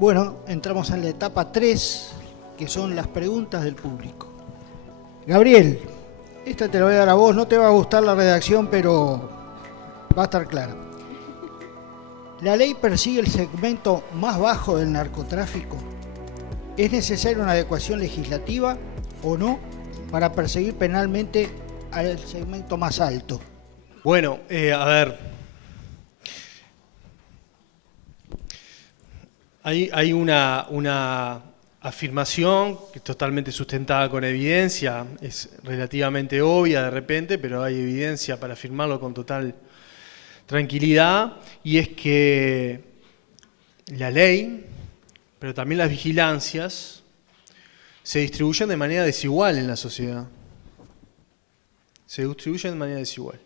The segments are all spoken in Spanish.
Bueno, entramos en la etapa 3, que son las preguntas del público. Gabriel, esta te la voy a dar a vos, no te va a gustar la redacción, pero va a estar clara. ¿La ley persigue el segmento más bajo del narcotráfico? ¿Es necesaria una adecuación legislativa o no para perseguir penalmente al segmento más alto? Bueno, a ver, hay una afirmación que es totalmente sustentada con evidencia, es relativamente obvia de repente, pero hay evidencia para afirmarlo con total tranquilidad, y es que la ley, pero también las vigilancias, se distribuyen de manera desigual en la sociedad. Se distribuyen de manera desigual.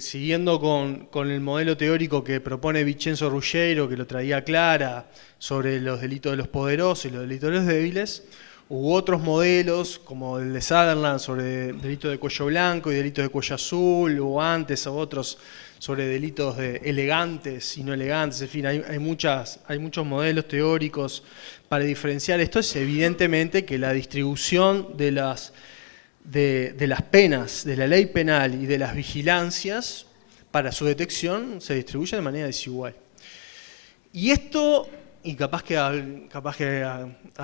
Siguiendo con el modelo teórico que propone Vincenzo Ruggiero, que lo traía Clara, sobre los delitos de los poderosos y los delitos de los débiles, hubo otros modelos, como el de Sutherland, sobre delitos de cuello blanco y delitos de cuello azul, o antes otros sobre delitos de elegantes y no elegantes. En fin, hay muchos modelos teóricos para diferenciar esto. Es evidentemente que la distribución de las penas, de la ley penal y de las vigilancias para su detección se distribuye de manera desigual. Y esto, y capaz que a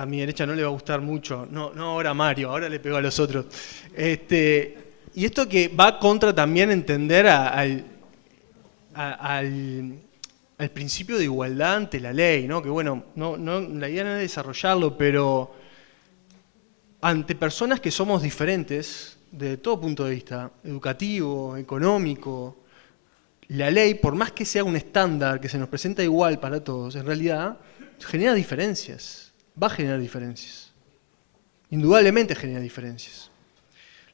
mi derecha no le va a gustar mucho, no ahora a Mario, ahora le pego a los otros, y esto que va contra también entender al principio de igualdad ante la ley, ¿no? Que bueno, la idea no es desarrollarlo, pero ante personas que somos diferentes, de todo punto de vista, educativo, económico, la ley, por más que sea un estándar que se nos presenta igual para todos, en realidad genera diferencias, va a generar diferencias. Indudablemente genera diferencias.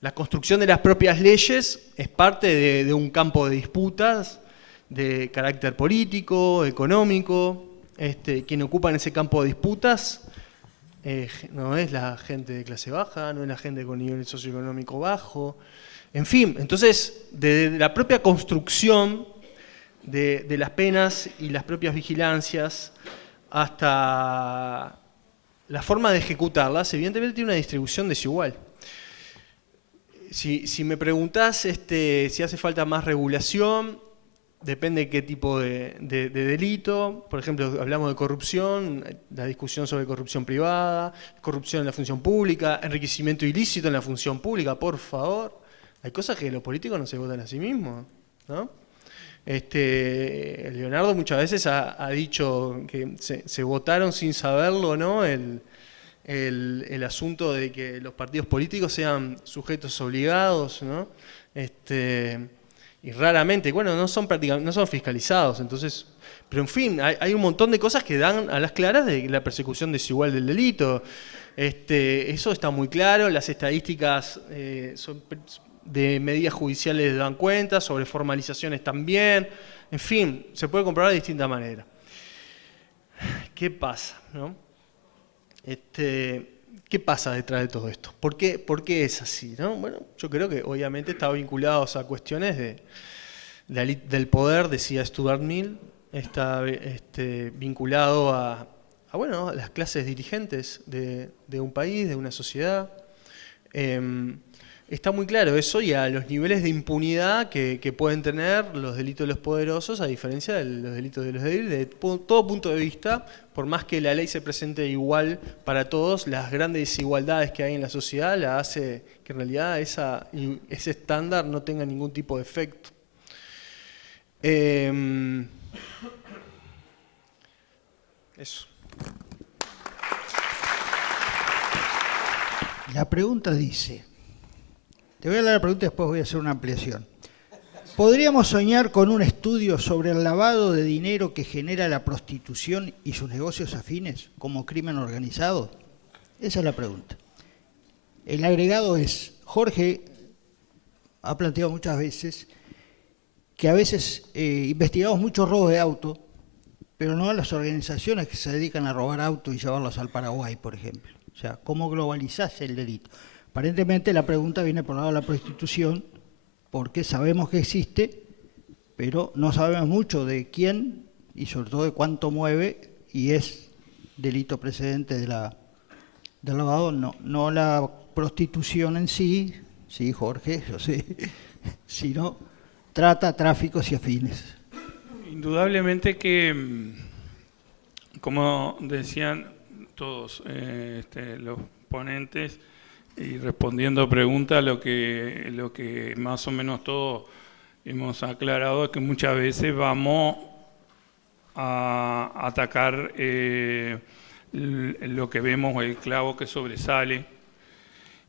La construcción de las propias leyes es parte de un campo de disputas de carácter político, económico. Quien ocupa en ese campo de disputas no es la gente de clase baja, no es la gente con nivel socioeconómico bajo, en fin. Entonces, desde la propia construcción de las penas y las propias vigilancias hasta la forma de ejecutarlas, evidentemente tiene una distribución desigual. Si me preguntás si hace falta más regulación, depende de qué tipo de delito. Por ejemplo, hablamos de corrupción, la discusión sobre corrupción privada, corrupción en la función pública, enriquecimiento ilícito en la función pública, por favor. Hay cosas que los políticos no se votan a sí mismos, ¿no? Leonardo muchas veces ha dicho que se votaron sin saberlo, ¿no? El asunto de que los partidos políticos sean sujetos obligados, ¿no? Y raramente, bueno, no son fiscalizados, entonces, pero en fin, hay un montón de cosas que dan a las claras de la persecución desigual del delito. Eso está muy claro, las estadísticas de medidas judiciales dan cuenta, sobre formalizaciones también, en fin, se puede comprobar de distintas maneras. ¿Qué pasa, no? ¿Qué pasa detrás de todo esto? ¿Por qué es así, no? Bueno, yo creo que obviamente está vinculado a cuestiones del poder, decía Stuart Mill, está vinculado a las clases dirigentes de un país, de una sociedad. Está muy claro eso, y a los niveles de impunidad que pueden tener los delitos de los poderosos, a diferencia de los delitos de los débiles, de todo punto de vista. Por más que la ley se presente igual para todos, las grandes desigualdades que hay en la sociedad la hace que en realidad ese estándar no tenga ningún tipo de efecto. Eso. La pregunta dice, te voy a leer la pregunta y después voy a hacer una ampliación. ¿Podríamos soñar con un estudio sobre el lavado de dinero que genera la prostitución y sus negocios afines como crimen organizado? Esa es la pregunta. El agregado es, Jorge ha planteado muchas veces que a veces investigamos muchos robos de auto, pero no a las organizaciones que se dedican a robar autos y llevarlos al Paraguay, por ejemplo. O sea, ¿cómo globalizás el delito? Aparentemente la pregunta viene por el lado de la prostitución, porque sabemos que existe, pero no sabemos mucho de quién y sobre todo de cuánto mueve y es delito precedente del lavado, no la prostitución en sí, sí, Jorge, yo sé, sino trata, tráficos y afines. Indudablemente que, como decían todos los ponentes, y respondiendo a preguntas, lo que más o menos todos hemos aclarado es que muchas veces vamos a atacar lo que vemos, el clavo que sobresale,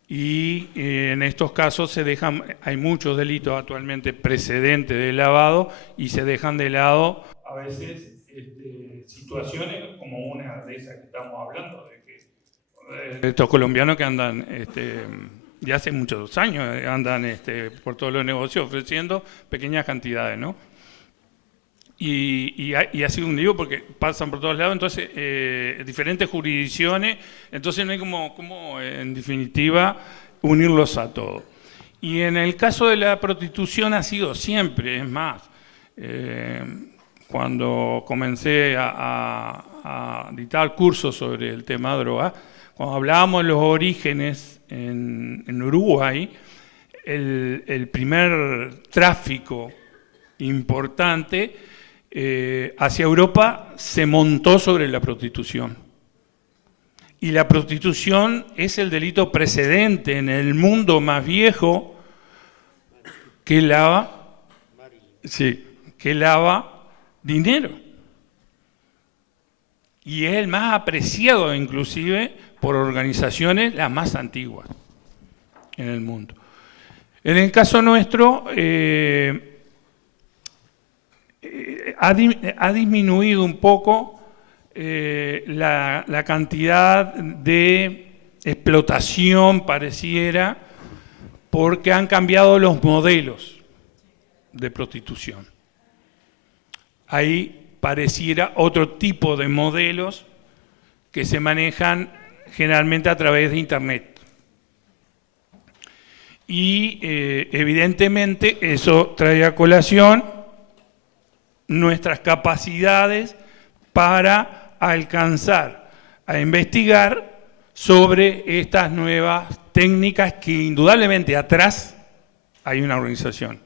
y en estos casos hay muchos delitos actualmente precedentes de lavado y se dejan de lado a veces situaciones como una de esas que estamos hablando, de estos colombianos que andan ya hace muchos años andan por todos los negocios ofreciendo pequeñas cantidades, ¿no? Y ha sido un lío porque pasan por todos lados, entonces diferentes jurisdicciones, entonces no hay como en definitiva unirlos a todos. Y en el caso de la prostitución ha sido siempre, es más, cuando comencé a dictar cursos sobre el tema de droga, cuando hablábamos de los orígenes en Uruguay, el primer tráfico importante hacia Europa se montó sobre la prostitución. Y la prostitución es el delito precedente en el mundo más viejo que lava dinero. Y es el más apreciado inclusive por organizaciones las más antiguas en el mundo. En el caso nuestro, ha disminuido un poco la cantidad de explotación, pareciera, porque han cambiado los modelos de prostitución. Ahí pareciera otro tipo de modelos que se manejan generalmente a través de Internet. Y evidentemente eso trae a colación nuestras capacidades para alcanzar a investigar sobre estas nuevas técnicas que indudablemente atrás hay una organización.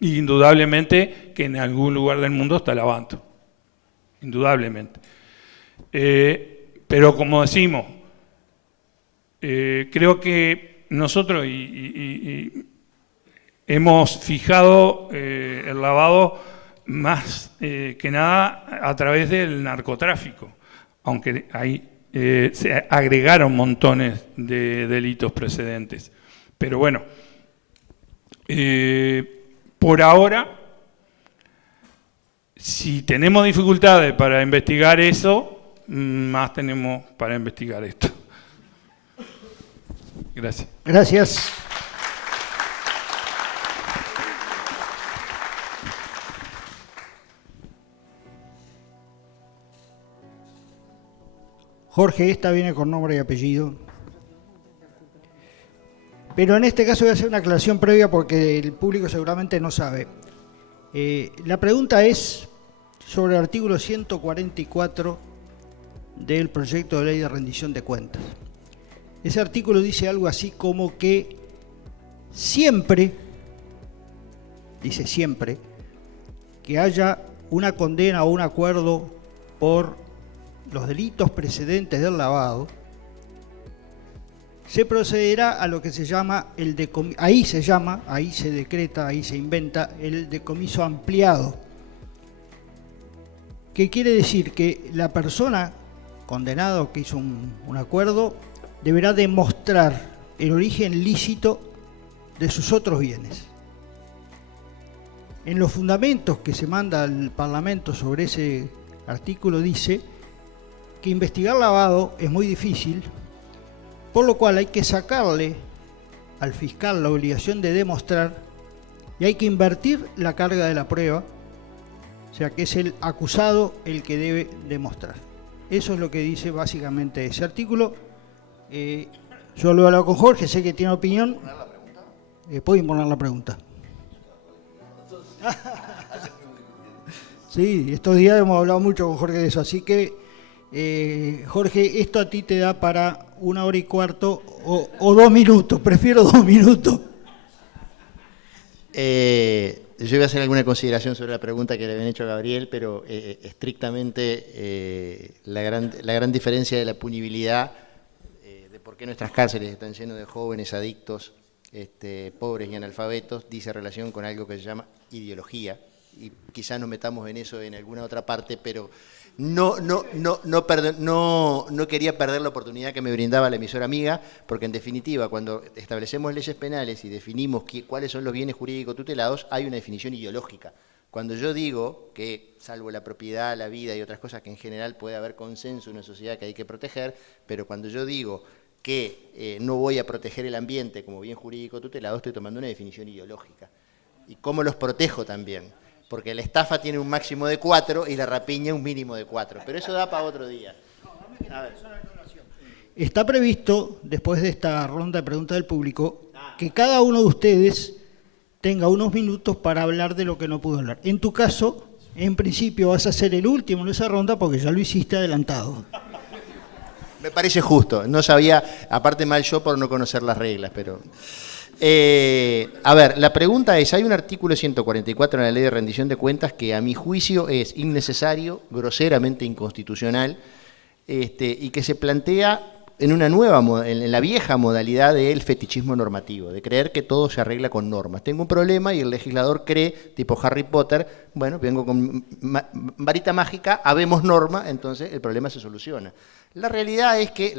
Y indudablemente que en algún lugar del mundo está lavando. Indudablemente. Pero como decimos, creo que nosotros hemos fijado el lavado más que nada a través del narcotráfico, aunque ahí se agregaron montones de delitos precedentes. Pero bueno, por ahora, si tenemos dificultades para investigar eso, más tenemos para investigar esto. Gracias. Gracias. Jorge, esta viene con nombre y apellido. Pero en este caso voy a hacer una aclaración previa porque el público seguramente no sabe. La pregunta es sobre el artículo 144 del proyecto de ley de rendición de cuentas. Ese artículo dice algo así como que siempre, dice siempre, que haya una condena o un acuerdo por los delitos precedentes del lavado, se procederá a lo que se llama ahí se decreta, ahí se inventa el decomiso ampliado, que quiere decir que la persona condenada o que hizo un acuerdo deberá demostrar el origen lícito de sus otros bienes. En los fundamentos que se manda al Parlamento sobre ese artículo dice que investigar lavado es muy difícil, por lo cual hay que sacarle al fiscal la obligación de demostrar y hay que invertir la carga de la prueba, o sea que es el acusado el que debe demostrar. Eso es lo que dice básicamente ese artículo. Yo lo he hablado con Jorge, sé que tiene opinión. ¿Puedo imponer la pregunta? Sí, estos días hemos hablado mucho con Jorge de eso, así que Jorge, esto a ti te da para 1 hora y cuarto o 2 minutos, prefiero 2 minutos. Yo iba a hacer alguna consideración sobre la pregunta que le habían hecho a Gabriel, pero estrictamente la gran diferencia de la punibilidad, de por qué nuestras cárceles están llenas de jóvenes adictos, pobres y analfabetos, dice relación con algo que se llama ideología, y quizás nos metamos en eso en alguna otra parte, pero no quería perder la oportunidad que me brindaba la emisora amiga, porque en definitiva, cuando establecemos leyes penales y definimos cuáles son los bienes jurídicos tutelados, hay una definición ideológica. Cuando yo digo que, salvo la propiedad, la vida y otras cosas que en general puede haber consenso en una sociedad que hay que proteger, pero cuando yo digo que no voy a proteger el ambiente como bien jurídico tutelado, estoy tomando una definición ideológica. ¿Y cómo los protejo también? Porque la estafa tiene un máximo de 4 y la rapiña un mínimo de 4. Pero eso da para otro día. A ver. Está previsto, después de esta ronda de preguntas del público, que cada uno de ustedes tenga unos minutos para hablar de lo que no pudo hablar. En tu caso, en principio vas a ser el último en esa ronda porque ya lo hiciste adelantado. Me parece justo. No sabía, aparte mal yo por no conocer las reglas, pero... a ver, la pregunta es, hay un artículo 144 en la Ley de Rendición de Cuentas que a mi juicio es innecesario, groseramente inconstitucional, y que se plantea en la vieja modalidad del fetichismo normativo, de creer que todo se arregla con normas. Tengo un problema y el legislador cree, tipo Harry Potter, bueno, vengo con varita mágica, habemos norma, entonces el problema se soluciona. La realidad es que,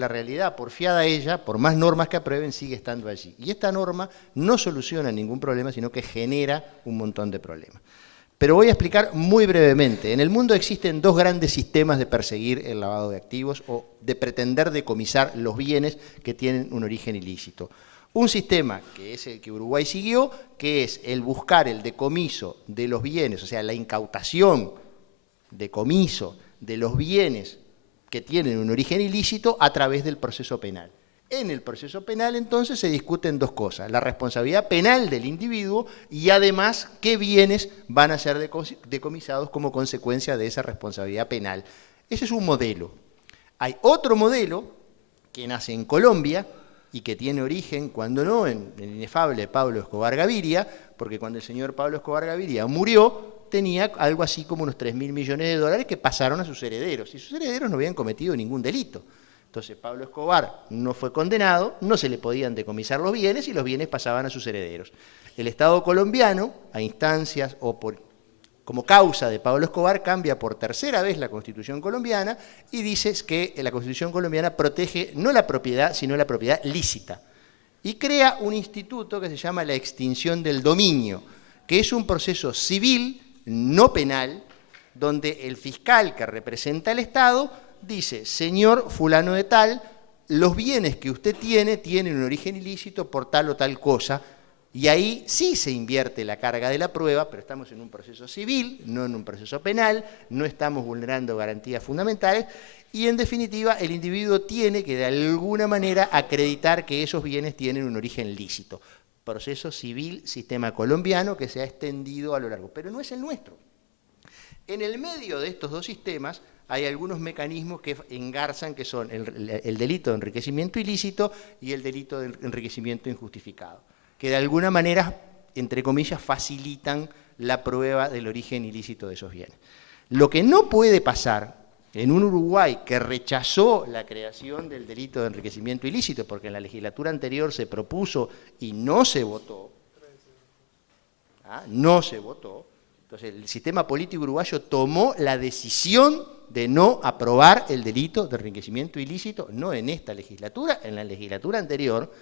porfiada a ella, por más normas que aprueben, sigue estando allí. Y esta norma no soluciona ningún problema, sino que genera un montón de problemas. Pero voy a explicar muy brevemente. En el mundo existen dos grandes sistemas de perseguir el lavado de activos o de pretender decomisar los bienes que tienen un origen ilícito. Un sistema, que es el que Uruguay siguió, que es el buscar el decomiso de los bienes, o sea, la incautación, decomiso de los bienes que tienen un origen ilícito a través del proceso penal. En el proceso penal, entonces, se discuten dos cosas: la responsabilidad penal del individuo y, además, qué bienes van a ser decomisados como consecuencia de esa responsabilidad penal. Ese es un modelo. Hay otro modelo que nace en Colombia y que tiene origen, cuando no, en el inefable Pablo Escobar Gaviria, porque cuando el señor Pablo Escobar Gaviria murió, tenía algo así como unos 3.000 millones de dólares que pasaron a sus herederos, y sus herederos no habían cometido ningún delito. Entonces Pablo Escobar no fue condenado, no se le podían decomisar los bienes y los bienes pasaban a sus herederos. El Estado colombiano, a instancias o como causa de Pablo Escobar, cambia por tercera vez la Constitución colombiana y dice que la Constitución colombiana protege no la propiedad, sino la propiedad lícita. Y crea un instituto que se llama la extinción del dominio, que es un proceso civil, no penal, donde el fiscal que representa al Estado dice: señor fulano de tal, los bienes que usted tienen un origen ilícito por tal o tal cosa, y ahí sí se invierte la carga de la prueba, pero estamos en un proceso civil, no en un proceso penal, no estamos vulnerando garantías fundamentales, y en definitiva el individuo tiene que de alguna manera acreditar que esos bienes tienen un origen lícito. Proceso civil, sistema colombiano que se ha extendido a lo largo, pero no es el nuestro. En el medio de estos dos sistemas hay algunos mecanismos que engarzan, que son el delito de enriquecimiento ilícito y el delito de enriquecimiento injustificado, que de alguna manera, entre comillas, facilitan la prueba del origen ilícito de esos bienes. Lo que no puede pasar en un Uruguay que rechazó la creación del delito de enriquecimiento ilícito, porque en la legislatura anterior se propuso y no se votó, entonces el sistema político uruguayo tomó la decisión de no aprobar el delito de enriquecimiento ilícito, no en esta legislatura, en la legislatura anterior,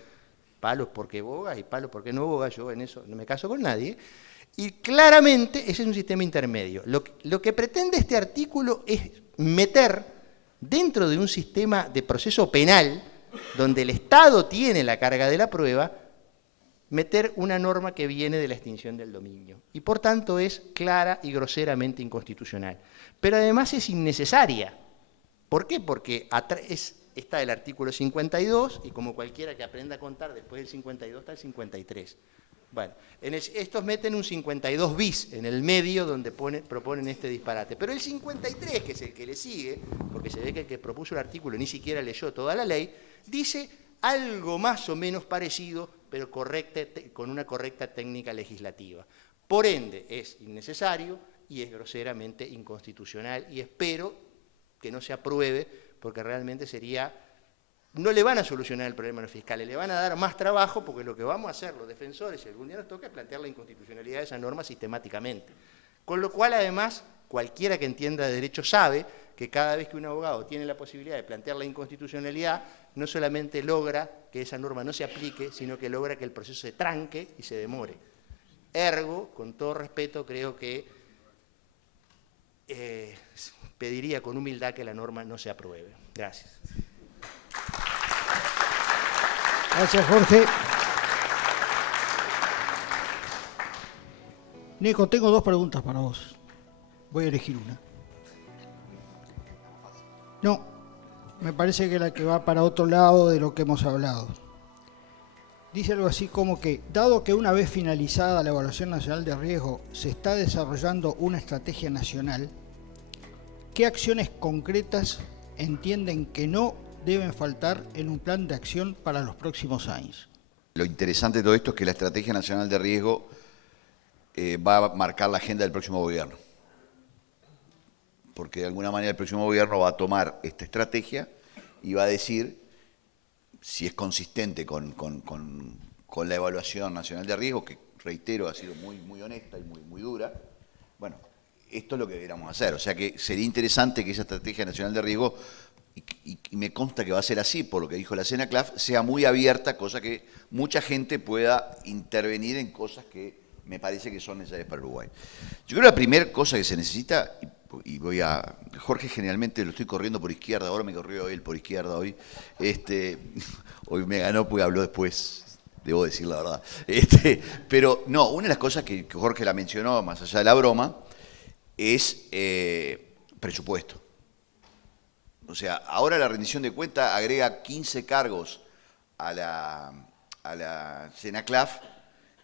palos porque bogas y palos porque no bogas, yo en eso no me caso con nadie, y claramente ese es un sistema intermedio. Lo que pretende este artículo es meter dentro de un sistema de proceso penal, donde el Estado tiene la carga de la prueba, meter una norma que viene de la extinción del dominio, y por tanto es clara y groseramente inconstitucional. Pero además es innecesaria. ¿Por qué? Porque está el artículo 52, y como cualquiera que aprenda a contar, después del 52 está el 53. Bueno, estos meten un 52 bis en el medio donde proponen este disparate. Pero el 53, que es el que le sigue, porque se ve que el que propuso el artículo ni siquiera leyó toda la ley, dice algo más o menos parecido, pero con una correcta técnica legislativa. Por ende, es innecesario y es groseramente inconstitucional, y espero que no se apruebe, porque realmente no le van a solucionar el problema a los fiscales, le van a dar más trabajo, porque lo que vamos a hacer los defensores, si algún día nos toca, es plantear la inconstitucionalidad de esa norma sistemáticamente. Con lo cual, además, cualquiera que entienda de derecho sabe que cada vez que un abogado tiene la posibilidad de plantear la inconstitucionalidad, no solamente logra que esa norma no se aplique, sino que logra que el proceso se tranque y se demore. Ergo, con todo respeto, creo que pediría con humildad que la norma no se apruebe. Gracias. Gracias, Jorge. Nico, tengo 2 preguntas para vos. Voy a elegir una. No, me parece que la que va para otro lado de lo que hemos hablado. Dice algo así como que, dado que una vez finalizada la evaluación nacional de riesgo se está desarrollando una estrategia nacional, ¿qué acciones concretas entienden que no deben faltar en un plan de acción para los próximos años? Lo interesante de todo esto es que la Estrategia Nacional de Riesgo va a marcar la agenda del próximo gobierno. Porque de alguna manera el próximo gobierno va a tomar esta estrategia y va a decir si es consistente con la evaluación nacional de riesgo, que reitero ha sido muy honesta y muy dura. Bueno, esto es lo que deberíamos hacer. O sea que sería interesante que esa Estrategia Nacional de Riesgo, y me consta que va a ser así, por lo que dijo la CENACLAF, sea muy abierta, cosa que mucha gente pueda intervenir en cosas que me parece que son necesarias para Uruguay. Yo creo que la primera cosa que se necesita, y Jorge generalmente lo estoy corriendo por izquierda, ahora me corrió él por izquierda hoy, hoy me ganó porque habló después, debo decir la verdad. Pero no, una de las cosas que Jorge la mencionó, más allá de la broma, es presupuesto. O sea, ahora la rendición de cuentas agrega 15 cargos a la CENACLAF,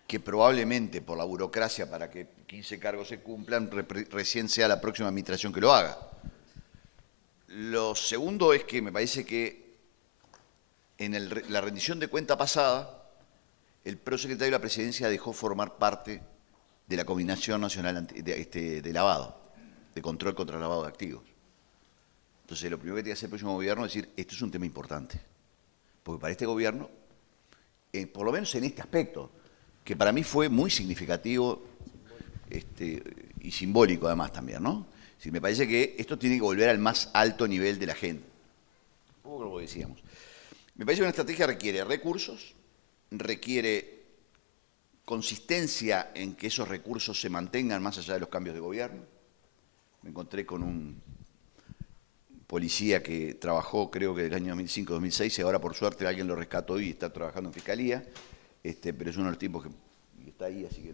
que probablemente por la burocracia para que 15 cargos se cumplan, recién sea la próxima administración que lo haga. Lo segundo es que me parece que en la rendición de cuenta pasada, el prosecretario de la Presidencia dejó formar parte de la Coordinación Nacional de Lavado, de control contra el lavado de activos. Entonces, lo primero que tiene que hacer el próximo gobierno es decir, esto es un tema importante. Porque para este gobierno, por lo menos en este aspecto, que para mí fue muy significativo y simbólico además también, ¿no? Es decir, me parece que esto tiene que volver al más alto nivel de la agenda. Un poco lo que decíamos. Me parece que una estrategia requiere recursos, requiere consistencia en que esos recursos se mantengan más allá de los cambios de gobierno. Me encontré con un policía que trabajó creo que del año 2005-2006 y ahora por suerte alguien lo rescató y está trabajando en Fiscalía, pero es uno de los tipos que está ahí, así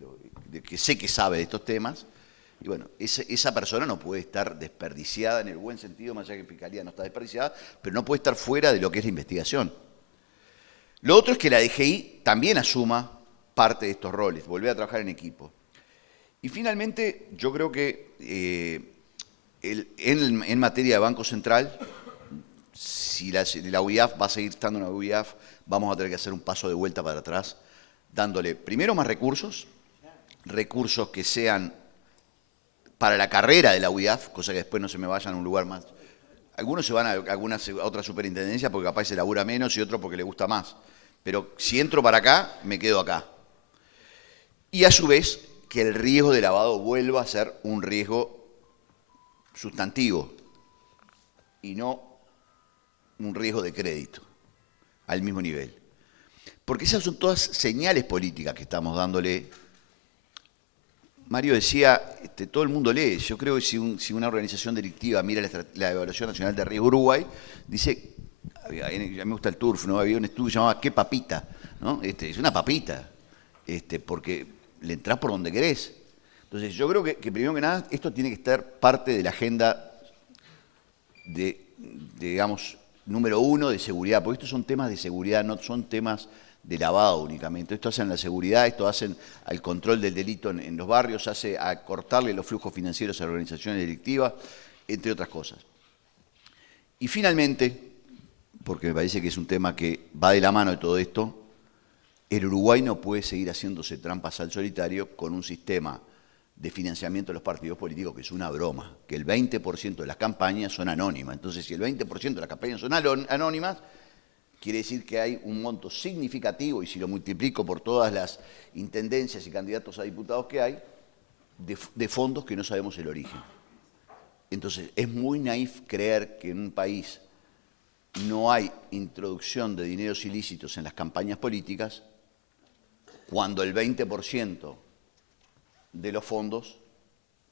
que sé que sabe de estos temas. Y bueno, esa persona no puede estar desperdiciada en el buen sentido, más allá que en Fiscalía no está desperdiciada, pero no puede estar fuera de lo que es la investigación. Lo otro es que la DGI también asuma parte de estos roles, volver a trabajar en equipo. Y finalmente, yo creo que en materia de Banco Central, si la UIAF va a seguir estando en la UIAF, vamos a tener que hacer un paso de vuelta para atrás, dándole primero más recursos que sean para la carrera de la UIAF, cosa que después no se me vayan a un lugar más. Algunos se van a otra superintendencia porque capaz se labura menos y otros porque le gusta más. Pero si entro para acá, me quedo acá. Y a su vez, que el riesgo de lavado vuelva a ser un riesgo sustantivo y no un riesgo de crédito al mismo nivel. Porque esas son todas señales políticas que estamos dándole. Mario decía, todo el mundo lee. Yo creo que si una organización delictiva mira la Evaluación Nacional de Riesgo Uruguay, dice, a mí me gusta el turf, ¿no? Había un estudio que llamaba ¿qué papita? ¿No? Es una papita, porque le entrás por donde querés. Entonces yo creo que primero que nada esto tiene que estar parte de la agenda digamos, número 1 de seguridad, porque estos son temas de seguridad, no son temas de lavado únicamente. Esto hacen la seguridad, esto hacen al control del delito en los barrios, hace a cortarle los flujos financieros a las organizaciones delictivas, entre otras cosas. Y finalmente, porque me parece que es un tema que va de la mano de todo esto, el Uruguay no puede seguir haciéndose trampas al solitario con un sistema de financiamiento de los partidos políticos que es una broma, que el 20% de las campañas son anónimas. Entonces, si el 20% de las campañas son anónimas, quiere decir que hay un monto significativo, y si lo multiplico por todas las intendencias y candidatos a diputados que hay, de fondos que no sabemos el origen. Entonces, es muy naif creer que en un país no hay introducción de dineros ilícitos en las campañas políticas cuando el 20% de los fondos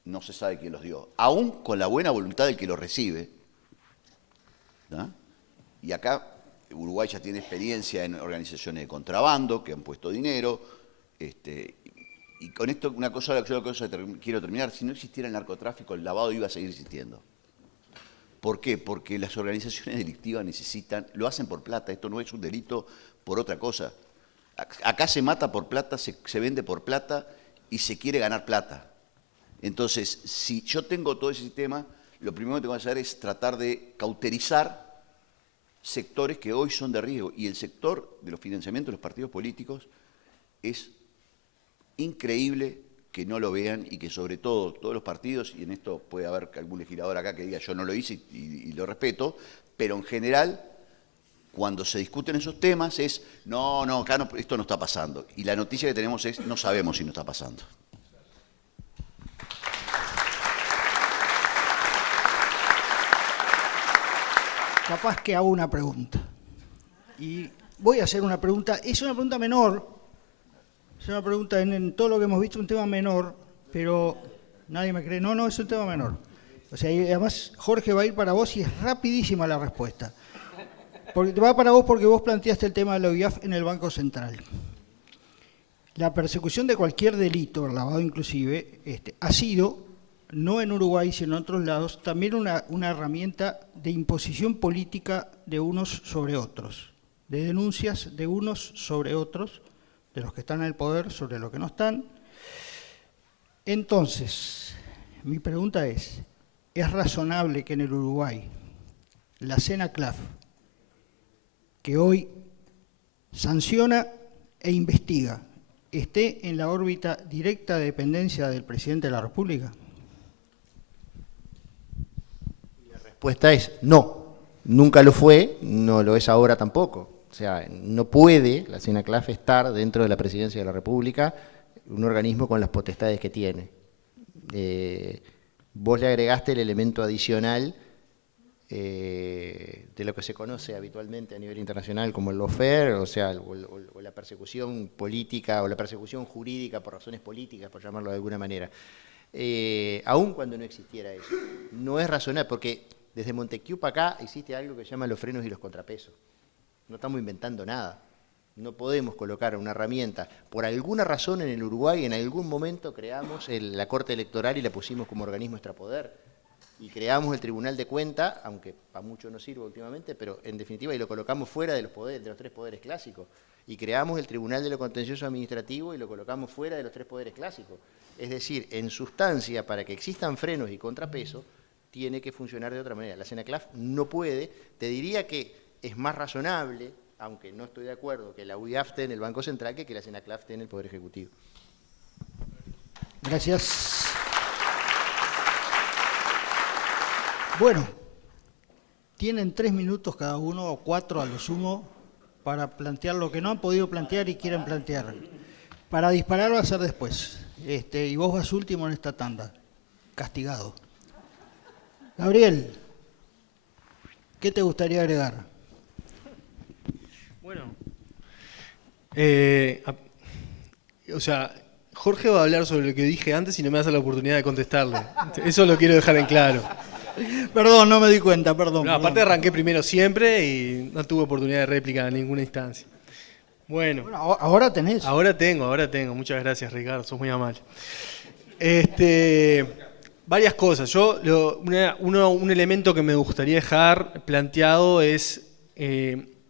no se sabe quién los dio, aún con la buena voluntad del que los recibe. ¿No? Y acá Uruguay ya tiene experiencia en organizaciones de contrabando que han puesto dinero, y con esto una cosa que quiero terminar: si no existiera el narcotráfico, el lavado iba a seguir existiendo. ¿Por qué? Porque las organizaciones delictivas lo hacen por plata, esto no es un delito por otra cosa. Acá se mata por plata, se vende por plata y se quiere ganar plata. Entonces, si yo tengo todo ese sistema, lo primero que tengo que hacer es tratar de cauterizar sectores que hoy son de riesgo. Y el sector de los financiamientos de los partidos políticos es increíble que no lo vean, y que sobre todo todos los partidos, y en esto puede haber algún legislador acá que diga yo no lo hice y lo respeto, pero en general cuando se discuten esos temas es no, acá no, esto no está pasando. Y la noticia que tenemos es no sabemos si no está pasando. Capaz que hago una pregunta. Y voy a hacer una pregunta, es una pregunta menor. Es una pregunta, en todo lo que hemos visto, un tema menor, pero nadie me cree. No, es un tema menor. O sea, y además Jorge va a ir para vos y es rapidísima la respuesta. Porque va para vos porque vos planteaste el tema de la UIAF en el Banco Central. La persecución de cualquier delito, el lavado inclusive, ha sido, no en Uruguay, sino en otros lados, también una herramienta de imposición política de unos sobre otros, de denuncias de unos sobre otros, de los que están en el poder sobre los que no están. Entonces, mi pregunta ¿es razonable que en el Uruguay la CENACLAF, que hoy sanciona e investiga, esté en la órbita directa de dependencia del presidente de la República? La respuesta es no, nunca lo fue, no lo es ahora tampoco. O sea, no puede la CENACLAF estar dentro de la Presidencia de la República, un organismo con las potestades que tiene. Vos le agregaste el elemento adicional de lo que se conoce habitualmente a nivel internacional como el lawfare, o sea, o la persecución política o la persecución jurídica por razones políticas, por llamarlo de alguna manera. Aun cuando no existiera eso, no es razonable, porque desde Montesquieu para acá existe algo que se llama los frenos y los contrapesos. No estamos inventando nada. No podemos colocar una herramienta. Por alguna razón en el Uruguay, en algún momento creamos la Corte Electoral y la pusimos como organismo extrapoder. Y creamos el Tribunal de Cuentas, aunque para mucho no sirve últimamente, pero en definitiva, y lo colocamos fuera de los poderes, de los tres poderes clásicos. Y creamos el Tribunal de lo Contencioso Administrativo y lo colocamos fuera de los tres poderes clásicos. Es decir, en sustancia, para que existan frenos y contrapesos, tiene que funcionar de otra manera. La CENACLAF no puede. Te diría que es más razonable, aunque no estoy de acuerdo, que la UIAF esté en el Banco Central que la CENACLAF esté en el Poder Ejecutivo. Gracias. Bueno, tienen 3 minutos cada uno, o 4 a lo sumo, para plantear lo que no han podido plantear y quieren plantear. Para disparar va a ser después. Y vos vas último en esta tanda, castigado. Gabriel, ¿qué te gustaría agregar? Bueno, o sea, Jorge va a hablar sobre lo que dije antes y no me da la oportunidad de contestarle. Eso lo quiero dejar en claro. Perdón, no me di cuenta, perdón. No, aparte arranqué primero siempre y no tuve oportunidad de réplica en ninguna instancia. Bueno, ahora tenés. Ahora tengo. Muchas gracias, Ricardo, sos muy amable. Varias cosas. Un elemento que me gustaría dejar planteado es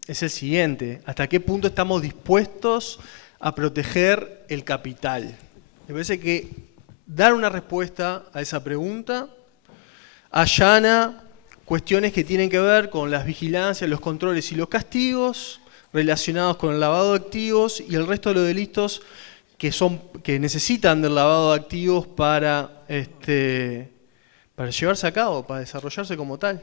es el siguiente: ¿hasta qué punto estamos dispuestos a proteger el capital? Me parece que dar una respuesta a esa pregunta allana cuestiones que tienen que ver con las vigilancias, los controles y los castigos relacionados con el lavado de activos y el resto de los delitos que necesitan del lavado de activos para llevarse a cabo, para desarrollarse como tal.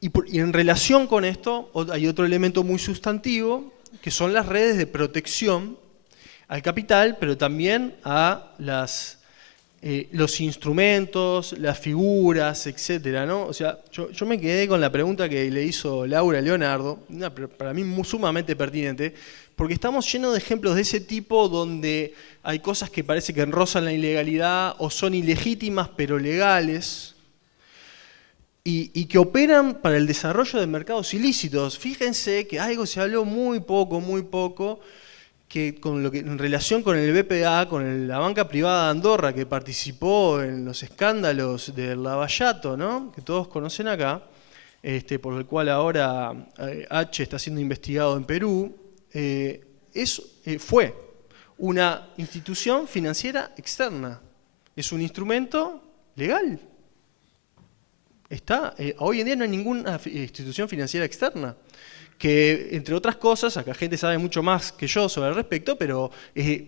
Y en relación con esto hay otro elemento muy sustantivo, que son las redes de protección al capital, pero también a los instrumentos, las figuras, etcétera, ¿no? O sea, yo me quedé con la pregunta que le hizo Laura a Leonardo, para mí sumamente pertinente, porque estamos llenos de ejemplos de ese tipo donde hay cosas que parece que rozan la ilegalidad o son ilegítimas pero legales, y que operan para el desarrollo de mercados ilícitos. Fíjense que algo se habló muy poco, que en relación con el BPA, con la banca privada de Andorra, que participó en los escándalos del Lavallato, ¿no? Que todos conocen acá, por el cual ahora H está siendo investigado en Perú, fue una institución financiera externa. Es un instrumento legal. Hoy en día no hay ninguna institución financiera externa que, entre otras cosas, acá gente sabe mucho más que yo sobre el respecto, pero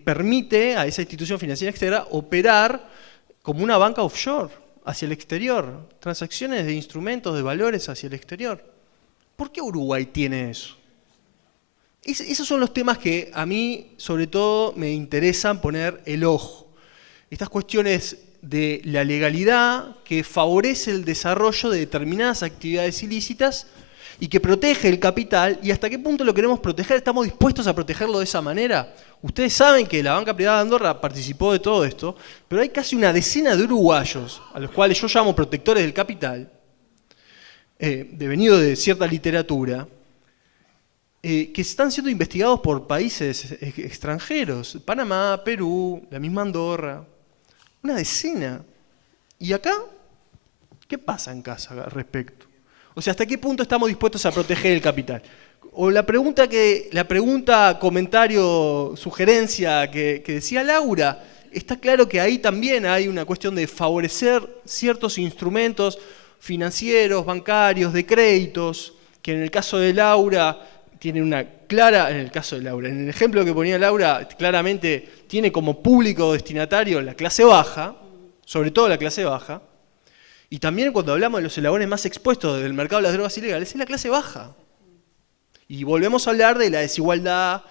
permite a esa institución financiera externa operar como una banca offshore hacia el exterior, transacciones de instrumentos, de valores hacia el exterior. ¿Por qué Uruguay tiene eso? Esos son los temas que a mí, sobre todo, me interesan poner el ojo. Estas cuestiones de la legalidad que favorece el desarrollo de determinadas actividades ilícitas y que protege el capital, y hasta qué punto lo queremos proteger, estamos dispuestos a protegerlo de esa manera. Ustedes saben que la banca privada de Andorra participó de todo esto, pero hay casi una decena de uruguayos, a los cuales yo llamo protectores del capital, devenido de cierta literatura, que están siendo investigados por países extranjeros, Panamá, Perú, la misma Andorra. Una decena. ¿Y acá? ¿Qué pasa en casa al respecto? O sea, ¿hasta qué punto estamos dispuestos a proteger el capital? O la pregunta, comentario, sugerencia que decía Laura, está claro que ahí también hay una cuestión de favorecer ciertos instrumentos financieros, bancarios, de créditos, que en el caso de Laura tiene una clara, en el ejemplo que ponía Laura, claramente tiene como público destinatario la clase baja, sobre todo la clase baja, y también cuando hablamos de los eslabones más expuestos del mercado de las drogas ilegales, es la clase baja. Y volvemos a hablar de la desigualdad,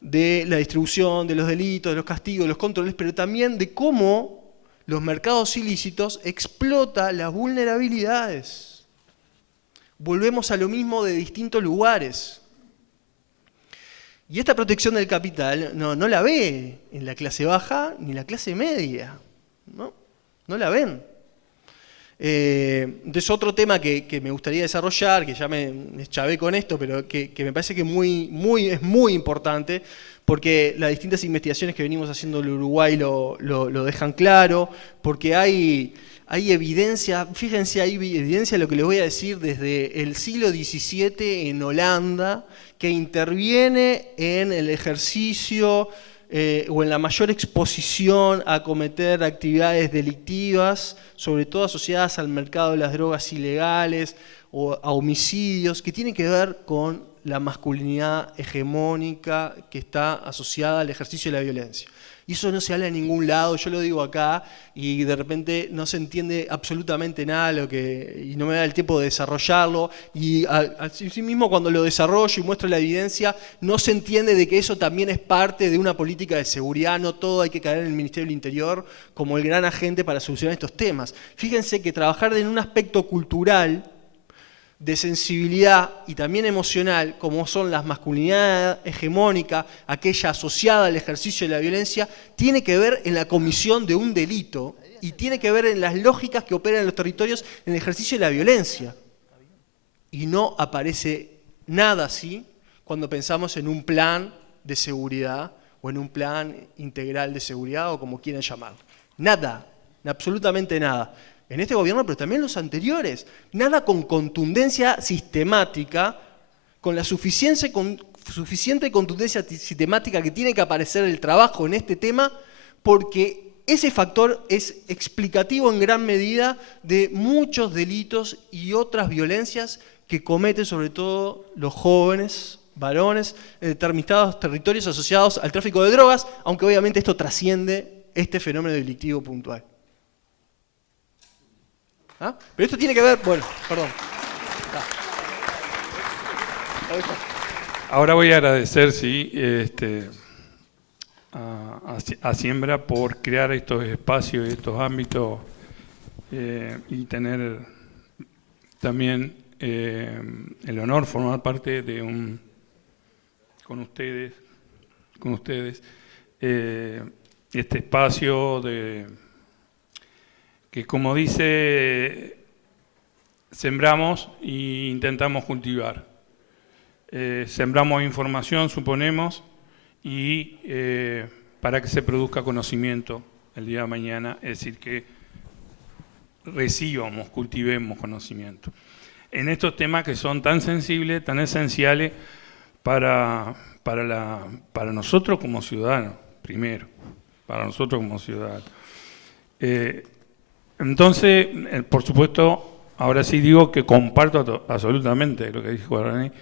de la distribución, de los delitos, de los castigos, de los controles, pero también de cómo los mercados ilícitos explotan las vulnerabilidades. Volvemos a lo mismo de distintos lugares. Y esta protección del capital no la ve en la clase baja ni la clase media. No la ven. Entonces otro tema que me gustaría desarrollar, que ya me chavé con esto, pero que me parece que es muy importante, porque las distintas investigaciones que venimos haciendo en Uruguay lo dejan claro, porque hay evidencia, fíjense, hay evidencia de lo que les voy a decir desde el siglo XVII en Holanda, que interviene en el ejercicio o en la mayor exposición a cometer actividades delictivas, sobre todo asociadas al mercado de las drogas ilegales o a homicidios, que tienen que ver con la masculinidad hegemónica que está asociada al ejercicio de la violencia. Y eso no se habla en ningún lado, yo lo digo acá, y de repente no se entiende absolutamente nada y no me da el tiempo de desarrollarlo, y así mismo cuando lo desarrollo y muestro la evidencia, no se entiende de que eso también es parte de una política de seguridad, no todo hay que caer en el Ministerio del Interior como el gran agente para solucionar estos temas. Fíjense que trabajar en un aspecto cultural, de sensibilidad y también emocional, como son las masculinidades hegemónicas, aquella asociada al ejercicio de la violencia, tiene que ver en la comisión de un delito y tiene que ver en las lógicas que operan en los territorios en el ejercicio de la violencia. Y no aparece nada así cuando pensamos en un plan de seguridad o en un plan integral de seguridad o como quieran llamarlo. Nada, absolutamente nada. en este gobierno, pero también en los anteriores. Nada con contundencia sistemática, con la suficiente contundencia sistemática que tiene que aparecer el trabajo en este tema, porque ese factor es explicativo en gran medida de muchos delitos y otras violencias que cometen sobre todo los jóvenes, varones, en determinados territorios asociados al tráfico de drogas, aunque obviamente esto trasciende este fenómeno delictivo puntual. ¿Ah? Pero esto tiene que ver, bueno, perdón. Ahora voy a agradecer, sí, a Siembra por crear estos espacios, estos ámbitos y tener también el honor de formar parte de con ustedes, este espacio que, como dice, sembramos e intentamos cultivar. Sembramos información, suponemos, y para que se produzca conocimiento el día de mañana, es decir, que recibamos, cultivemos conocimiento. En estos temas que son tan sensibles, tan esenciales para nosotros como ciudadanos, primero, para nosotros como ciudadanos. Entonces, por supuesto, ahora sí digo que comparto absolutamente lo que dijo René,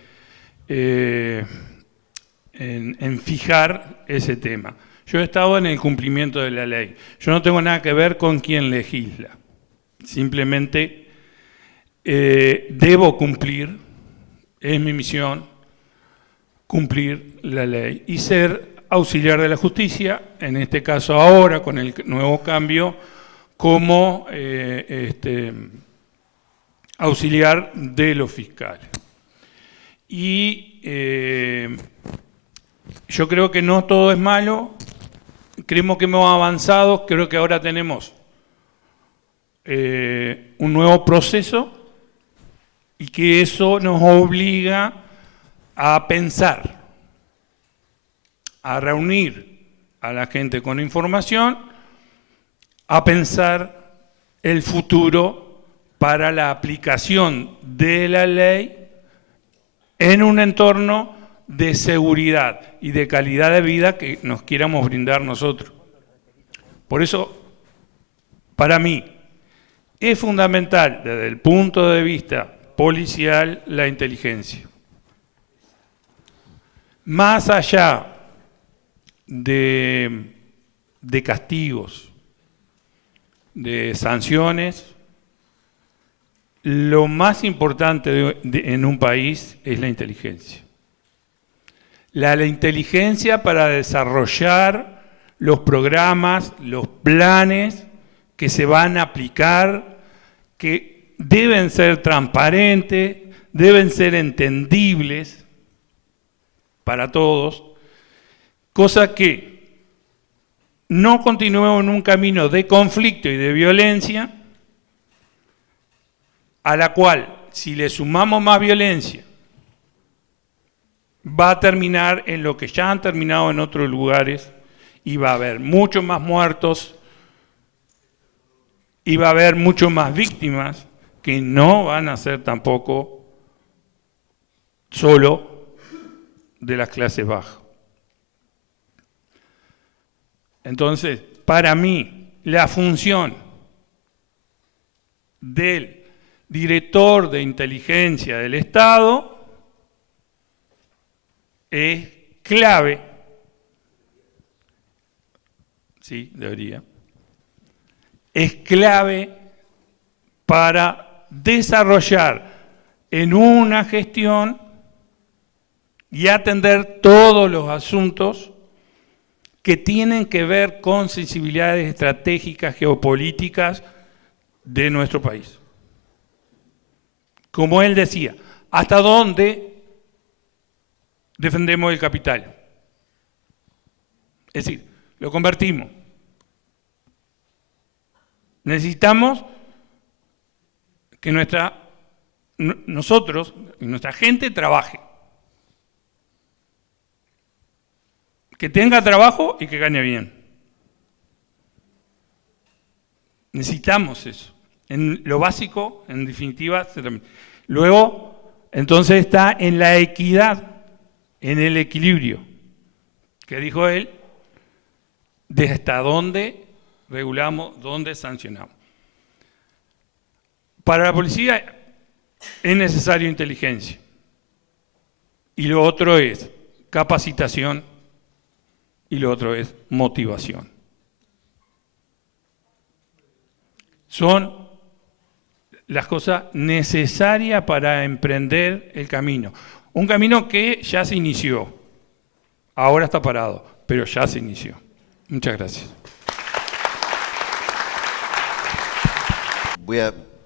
en fijar ese tema. Yo he estado en el cumplimiento de la ley. Yo no tengo nada que ver con quien legisla. Simplemente debo cumplir, es mi misión, cumplir la ley y ser auxiliar de la justicia, en este caso ahora con el nuevo cambio, como auxiliar de los fiscales. Y yo creo que no todo es malo, creemos que hemos avanzado, creo que ahora tenemos un nuevo proceso y que eso nos obliga a pensar, a reunir a la gente con información, a pensar el futuro para la aplicación de la ley en un entorno de seguridad y de calidad de vida que nos quieramos brindar nosotros. Por eso, para mí, es fundamental desde el punto de vista policial la inteligencia. Más allá de castigos, de sanciones, lo más importante en un país es la inteligencia. La inteligencia para desarrollar los programas, los planes que se van a aplicar, que deben ser transparentes, deben ser entendibles para todos, cosa que no continuemos en un camino de conflicto y de violencia, a la cual, si le sumamos más violencia, va a terminar en lo que ya han terminado en otros lugares, y va a haber muchos más muertos, y va a haber mucho más víctimas, que no van a ser tampoco solo de las clases bajas. Entonces, para mí, la función del director de inteligencia del Estado es clave, sí, debería, es clave para desarrollar en una gestión y atender todos los asuntos que tienen que ver con sensibilidades estratégicas, geopolíticas de nuestro país. Como él decía, ¿hasta dónde defendemos el capital? Es decir, lo convertimos. Necesitamos que nosotros y nuestra gente trabaje. Que tenga trabajo y que gane bien. Necesitamos eso. En lo básico, en definitiva, se termina. Luego, entonces está en la equidad, en el equilibrio, que dijo él, de hasta dónde regulamos, dónde sancionamos. Para la policía es necesario inteligencia. Y lo otro es capacitación y lo otro es motivación. Son las cosas necesarias para emprender el camino. Un camino que ya se inició, ahora está parado, pero ya se inició. Muchas gracias.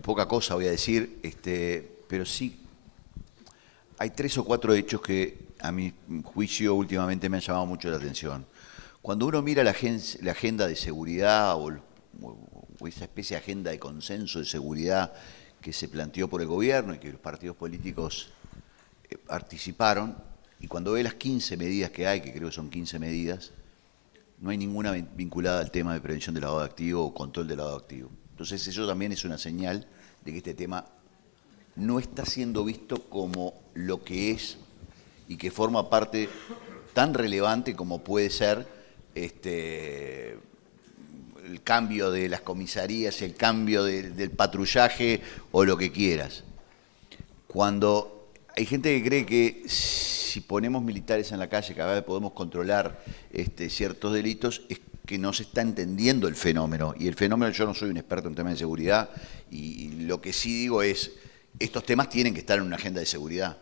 Poca cosa voy a decir, pero sí, hay 3 o 4 hechos que a mi juicio últimamente me han llamado mucho la atención. Cuando uno mira la agenda de seguridad o esa especie de agenda de consenso de seguridad que se planteó por el gobierno y que los partidos políticos participaron, y cuando ve las 15 medidas que hay, que creo que son 15 medidas, no hay ninguna vinculada al tema de prevención del lavado de activos o control del lavado de activos. Entonces eso también es una señal de que este tema no está siendo visto como lo que es y que forma parte tan relevante como puede ser el cambio de las comisarías, el cambio del patrullaje o lo que quieras. Cuando hay gente que cree que si ponemos militares en la calle cada vez podemos controlar ciertos delitos, es que no se está entendiendo el fenómeno. Y el fenómeno, yo no soy un experto en temas de seguridad, y lo que sí digo es, estos temas tienen que estar en una agenda de seguridad.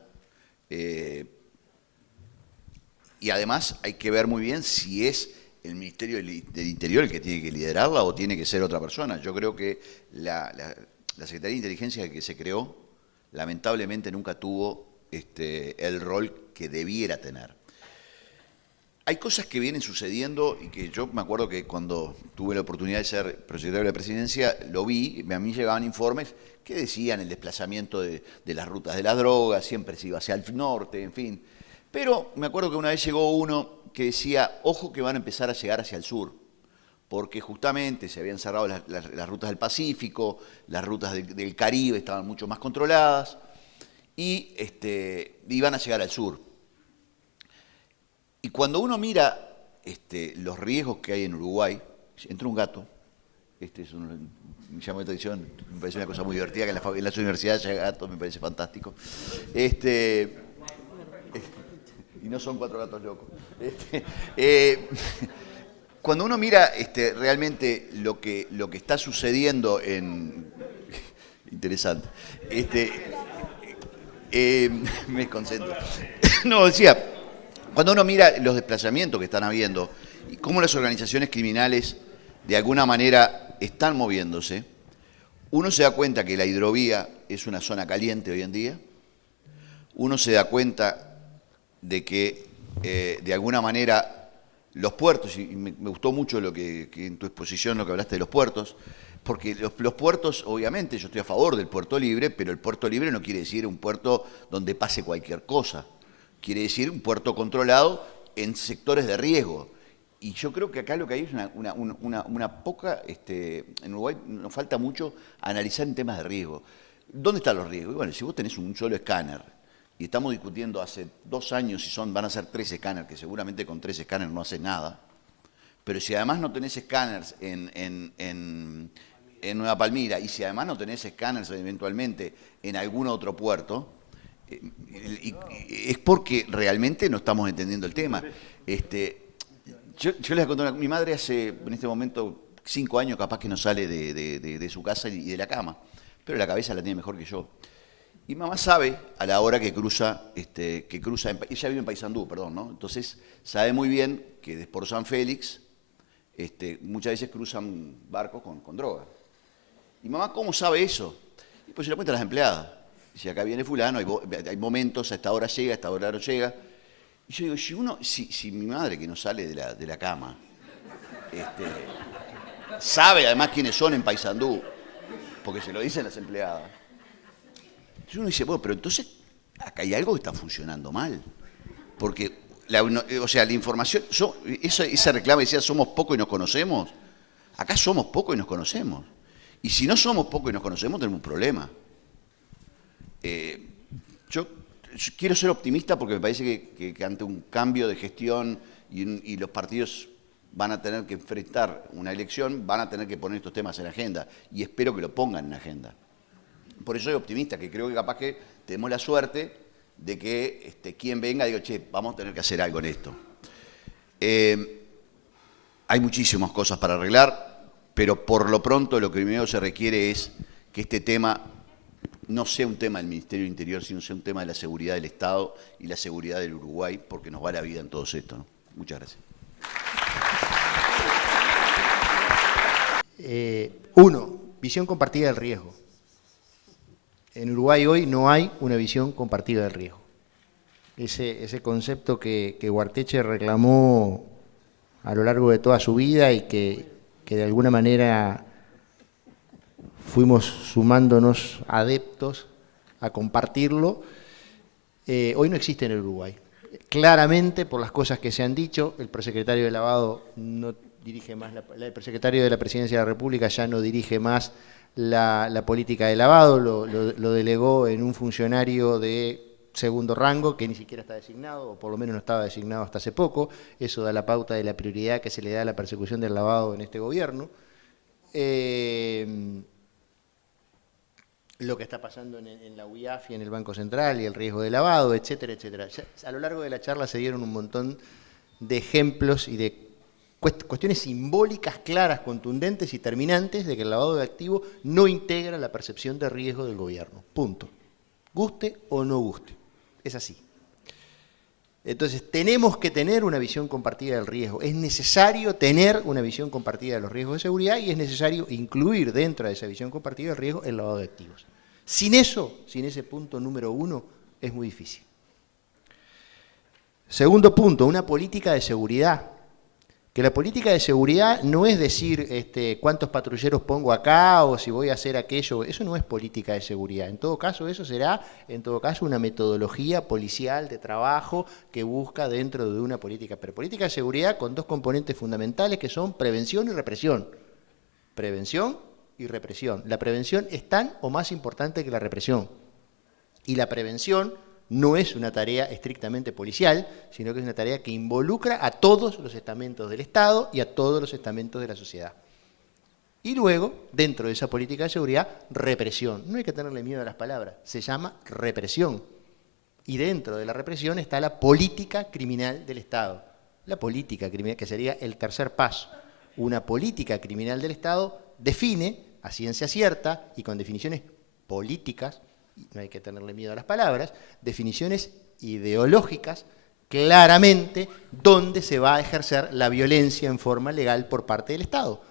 Y además hay que ver muy bien si es el Ministerio del Interior el que tiene que liderarla o tiene que ser otra persona. Yo creo que la Secretaría de Inteligencia que se creó, lamentablemente nunca tuvo el rol que debiera tener. Hay cosas que vienen sucediendo y que yo me acuerdo que cuando tuve la oportunidad de ser prosecretario de la Presidencia, lo vi, a mí llegaban informes que decían el desplazamiento de las rutas de la droga, siempre se iba hacia el norte, en fin. Pero me acuerdo que una vez llegó uno que decía, ojo que van a empezar a llegar hacia el sur, porque justamente se habían cerrado las rutas del Pacífico, las rutas del Caribe estaban mucho más controladas, y iban a llegar al sur. Y cuando uno mira los riesgos que hay en Uruguay, entra un gato, me llama la atención, me parece una cosa muy divertida, que en las universidades haya gatos, me parece fantástico. Y no son 4 gatos locos. Cuando uno mira realmente lo que está sucediendo en... Interesante. Me desconcentro. No, decía, cuando uno mira los desplazamientos que están habiendo y cómo las organizaciones criminales de alguna manera están moviéndose, uno se da cuenta que la hidrovía es una zona caliente hoy en día, uno se da cuenta de que de alguna manera los puertos, y me gustó mucho lo que en tu exposición lo que hablaste de los puertos, porque los puertos, obviamente, yo estoy a favor del puerto libre, pero el puerto libre no quiere decir un puerto donde pase cualquier cosa, quiere decir un puerto controlado en sectores de riesgo. Y yo creo que acá lo que hay es una poca, en Uruguay nos falta mucho analizar en temas de riesgo. ¿Dónde están los riesgos? Y bueno, si vos tenés un solo escáner, y estamos discutiendo hace 2 años si van a ser 3 escáneres, que seguramente con 3 escáneres no haces nada, pero si además no tenés escáneres en Nueva Palmira, y si además no tenés escáneres eventualmente en algún otro puerto, es porque realmente no estamos entendiendo el tema. Yo les conté, mi madre hace en este momento 5 años capaz que no sale de su casa y de la cama, pero la cabeza la tiene mejor que yo. Y mamá sabe a la hora que cruza, ella vive en Paysandú, perdón, ¿no? Entonces sabe muy bien que por San Félix muchas veces cruzan barcos con droga. Y mamá, ¿cómo sabe eso? Y pues se lo cuenta a las empleadas. Dice, acá viene fulano, hay momentos, a esta hora llega, a esta hora no llega. Y yo digo, si mi madre que no sale de la cama, sabe además quiénes son en Paysandú, porque se lo dicen las empleadas. Entonces uno dice, bueno, pero entonces acá hay algo que está funcionando mal. Porque, la información, esa reclama decía, somos pocos y nos conocemos. Acá somos pocos y nos conocemos. Y si no somos pocos y nos conocemos, tenemos un problema. Yo quiero ser optimista porque me parece que ante un cambio de gestión y los partidos van a tener que enfrentar una elección, van a tener que poner estos temas en agenda. Y espero que lo pongan en agenda. Por eso soy optimista, que creo que capaz que tenemos la suerte de que quien venga diga, che, vamos a tener que hacer algo en esto. Hay muchísimas cosas para arreglar, pero por lo pronto lo que primero se requiere es que este tema no sea un tema del Ministerio del Interior, sino sea un tema de la seguridad del Estado y la seguridad del Uruguay, porque nos va la vida en todo esto, ¿no? Muchas gracias. Uno, visión compartida del riesgo. En Uruguay hoy no hay una visión compartida del riesgo. Ese concepto que Ugarteche reclamó a lo largo de toda su vida y que de alguna manera fuimos sumándonos adeptos a compartirlo, hoy no existe en el Uruguay. Claramente, por las cosas que se han dicho, el prosecretario de Lavado no dirige más, el prosecretario de la Presidencia de la República ya no dirige más la política de lavado, lo delegó en un funcionario de segundo rango que ni siquiera está designado, o por lo menos no estaba designado hasta hace poco. Eso da la pauta de la prioridad que se le da a la persecución del lavado en este gobierno. Lo que está pasando en la UIAF y en el Banco Central y el riesgo de lavado, etcétera, etcétera. A lo largo de la charla se dieron un montón de ejemplos y de cuestiones simbólicas claras, contundentes y terminantes de que el lavado de activos no integra la percepción de riesgo del gobierno. Punto. Guste o no guste. Es así. Entonces, tenemos que tener una visión compartida del riesgo. Es necesario tener una visión compartida de los riesgos de seguridad y es necesario incluir dentro de esa visión compartida del riesgo el lavado de activos. Sin eso, sin ese punto número uno, es muy difícil. Segundo punto, una política de seguridad. Que la política de seguridad no es decir cuántos patrulleros pongo acá o si voy a hacer aquello. Eso no es política de seguridad. En todo caso, eso será, una metodología policial de trabajo que busca dentro de una política. Pero política de seguridad con dos componentes fundamentales que son prevención y represión. Prevención y represión. La prevención es tan o más importante que la represión. Y la prevención no es una tarea estrictamente policial, sino que es una tarea que involucra a todos los estamentos del Estado y a todos los estamentos de la sociedad. Y luego, dentro de esa política de seguridad, represión. No hay que tenerle miedo a las palabras, se llama represión. Y dentro de la represión está la política criminal del Estado. La política criminal, que sería el tercer paso. Una política criminal del Estado define, a ciencia cierta y con definiciones políticas, no hay que tenerle miedo a las palabras, definiciones ideológicas, claramente dónde se va a ejercer la violencia en forma legal por parte del Estado.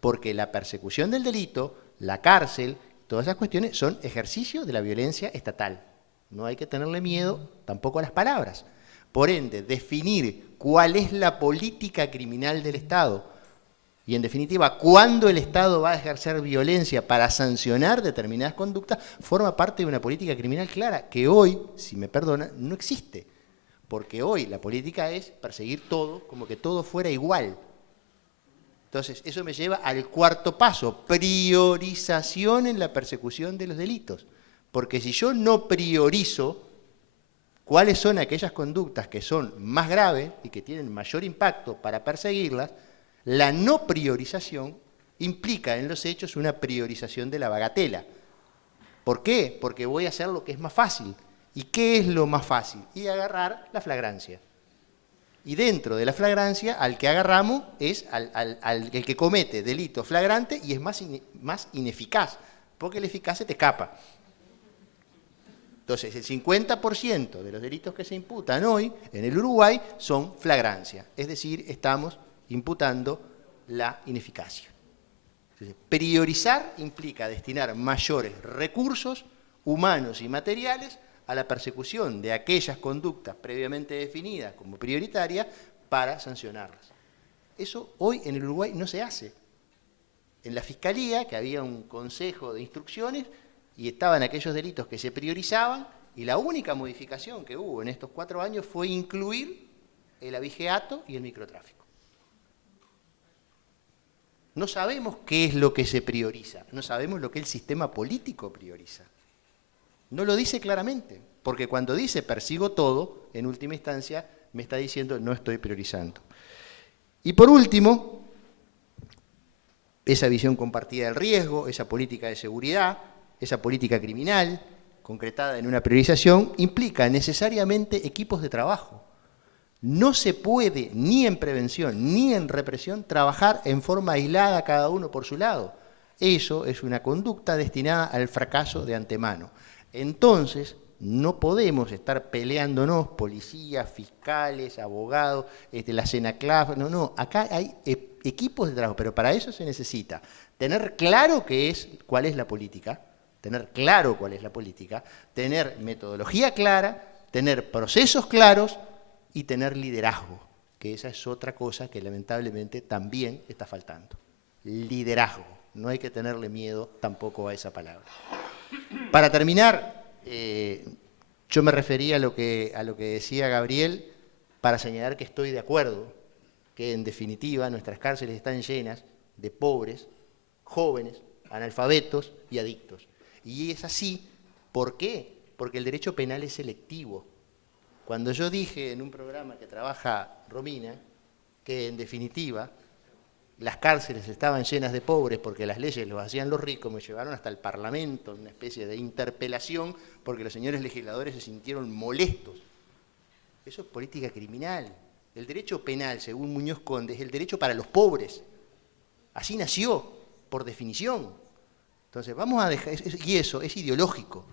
Porque la persecución del delito, la cárcel, todas esas cuestiones son ejercicio de la violencia estatal. No hay que tenerle miedo tampoco a las palabras. Por ende, definir cuál es la política criminal del Estado y, en definitiva, cuándo el Estado va a ejercer violencia para sancionar determinadas conductas, forma parte de una política criminal clara, que hoy, si me perdonan, no existe. Porque hoy la política es perseguir todo, como que todo fuera igual. Entonces, eso me lleva al cuarto paso, priorización en la persecución de los delitos. Porque si yo no priorizo cuáles son aquellas conductas que son más graves y que tienen mayor impacto para perseguirlas, la no priorización implica en los hechos una priorización de la bagatela. ¿Por qué? Porque voy a hacer lo que es más fácil. ¿Y qué es lo más fácil? Y agarrar la flagrancia. Y dentro de la flagrancia, al que agarramos es al que comete delito flagrante y es más ineficaz, porque el eficaz se te escapa. Entonces, el 50% de los delitos que se imputan hoy en el Uruguay son flagrancia. Es decir, estamos imputando la ineficacia. Entonces, priorizar implica destinar mayores recursos humanos y materiales a la persecución de aquellas conductas previamente definidas como prioritarias para sancionarlas. Eso hoy en el Uruguay no se hace. En la Fiscalía, que había un consejo de instrucciones y estaban aquellos delitos que se priorizaban, y la única modificación que hubo en estos 4 años fue incluir el abigeato y el microtráfico. No sabemos qué es lo que se prioriza, no sabemos lo que el sistema político prioriza. No lo dice claramente, porque cuando dice persigo todo, en última instancia me está diciendo no estoy priorizando. Y por último, esa visión compartida del riesgo, esa política de seguridad, esa política criminal, concretada en una priorización, implica necesariamente equipos de trabajo. No se puede, ni en prevención ni en represión, trabajar en forma aislada cada uno por su lado. Eso es una conducta destinada al fracaso de antemano. Entonces, no podemos estar peleándonos, policías, fiscales, abogados, la CENACLAF, no, acá hay equipos de trabajo, pero para eso se necesita tener claro cuál es la política, tener metodología clara, tener procesos claros y tener liderazgo, que esa es otra cosa que lamentablemente también está faltando. Liderazgo, no hay que tenerle miedo tampoco a esa palabra. Para terminar, yo me refería a lo que decía Gabriel para señalar que estoy de acuerdo, que en definitiva nuestras cárceles están llenas de pobres, jóvenes, analfabetos y adictos. Y es así, ¿por qué? Porque el derecho penal es selectivo. Cuando yo dije en un programa que trabaja Romina, que en definitiva las cárceles estaban llenas de pobres porque las leyes los hacían los ricos, me llevaron hasta el Parlamento, una especie de interpelación, porque los señores legisladores se sintieron molestos. Eso es política criminal. El derecho penal, según Muñoz Conde, es el derecho para los pobres. Así nació, por definición. Entonces, vamos a dejar, y eso es ideológico.